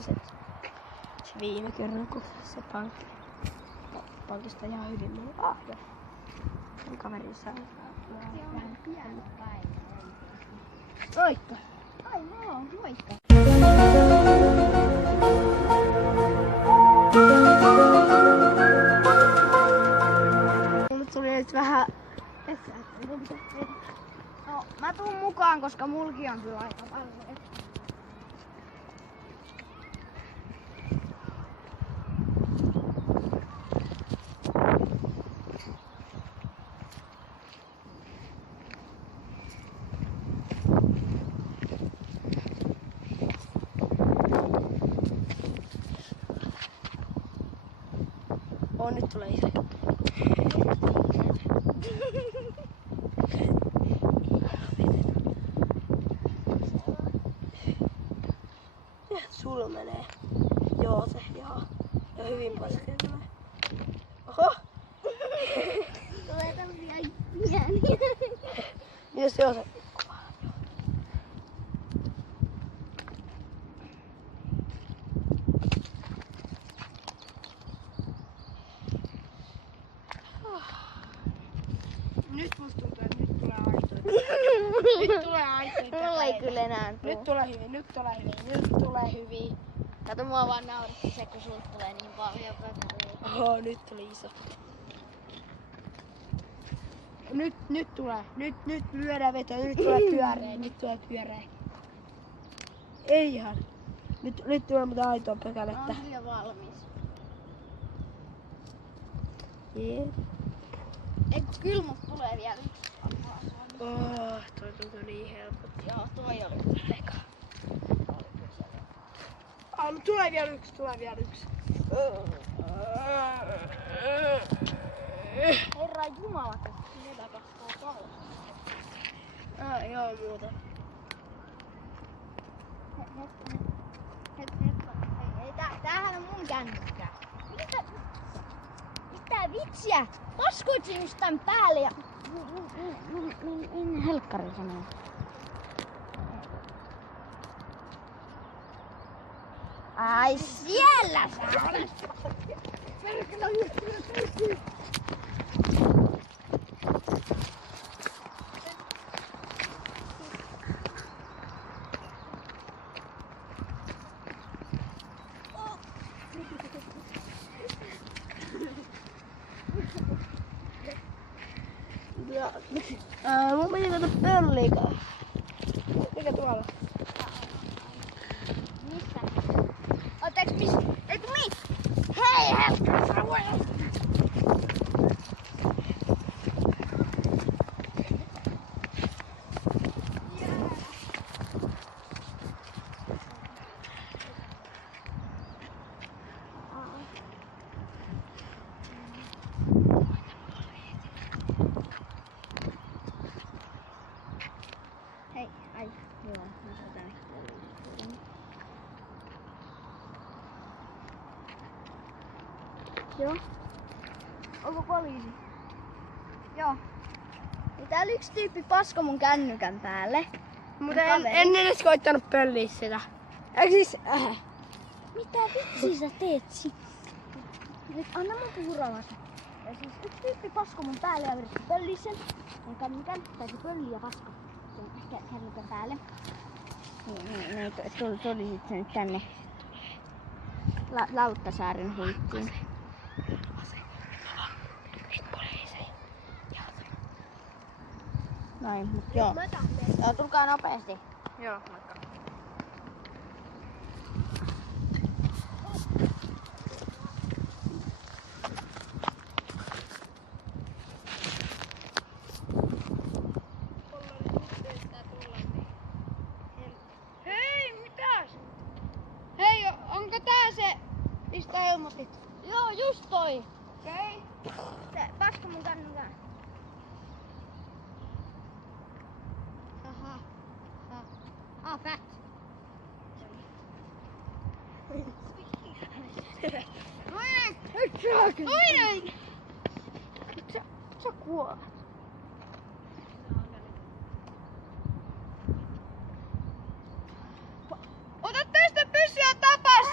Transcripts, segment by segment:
se viime kerran, kun se pankista ihan hyvin meni. Mun kaveri saa vähän pieni päivä. Moikka! Ai moikka! Mulle tuli nyt vähän... No, mä tuun mukaan, koska mulki on kyllä aika paljon. Nyt tulee iso juttu. Sulla menee. Joo se, joo. Ja hyvin paskeen tulee. Oho! Tulee tämmösiä pieniä. Mitäs joo se? Nyt musta tuntuu, että nyt tulee aitoita. Nyt tulee aitoita. Mulla ei kyllä enää tuu. Nyt tulee hyvin, nyt tulee hyvin, nyt tulee hyvin. Kato, mua vaan nauratti se, kun sulta tulee niin paljon pökäleitä. Oho, nyt tuli iso. Nyt tulee. Nyt lyödään veto, nyt tulee pyöreä, nyt tulee pyöreä. Ei ihan. Nyt tulee mutta aitoa pökälettä. On jo valmis. Jee. Eikö kyllä musta tulee vielä yksi? Toi tuntuu niin helpotti. Joo, toi oli eka. Tulee vielä yksi. Herra Jumala, kun meitä katsoo paljon. Joo, muuta. Tämähän on mun kännykkä. Mitä vitsiä? Paskoit sinä just tän päälle ja... Min helkkari sanoo. Ai siellä sä olet! Mun piti tuota pölliä. Mikä tuolla? Missä? Ootaks missä? Eikö missä? Hei helkkari sä voit! Hei, ai, joo, mä saan tänne. Joo. Onko poliisi? Joo. Niin täällä yksi tyyppi pasko mun kännykän päälle. Mutta en edes koittanut pölliä sitä. Eikö siis... Mitä vitsi sä teet Nyt anna mun puhua rauhassa. Ja siis yksi tyyppi pasko mun päälle ja yritti pölliä sen. Mun kännykän, tai se pölli ja pasko sen kännykän päälle. Niin, tuli sit se nyt tänne Lauttasaaren huittiin. Noin, mut joo. Joo, tulkaa nopeasti. Joo, moikka. Hei, mitäs? Hei, onko tää se, mistä ilmoitit? Joo, just toi. Okei. Se pasko mun kännykän. Fat. Toinen! Sä kuolet. Ota tästä pyssyä tapas!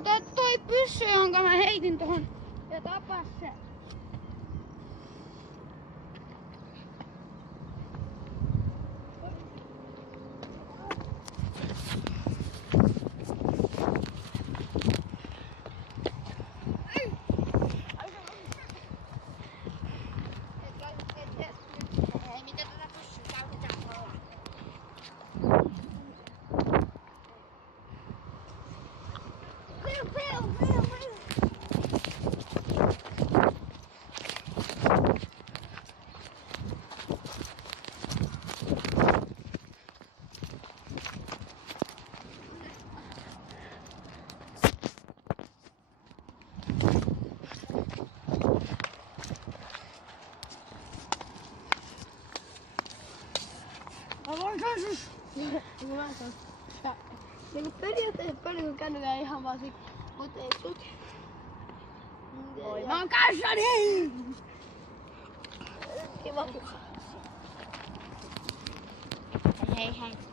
Ota toi pyssy, jonka mä heitin tuohon ja tapas se. Hei, miten tätä pyssyä käytetään tuolla? Niinku periaatteessa peli kun kännykään ihan vaan sit, mut ei sut. Mä oon kanssani! Kiva. Hei hei.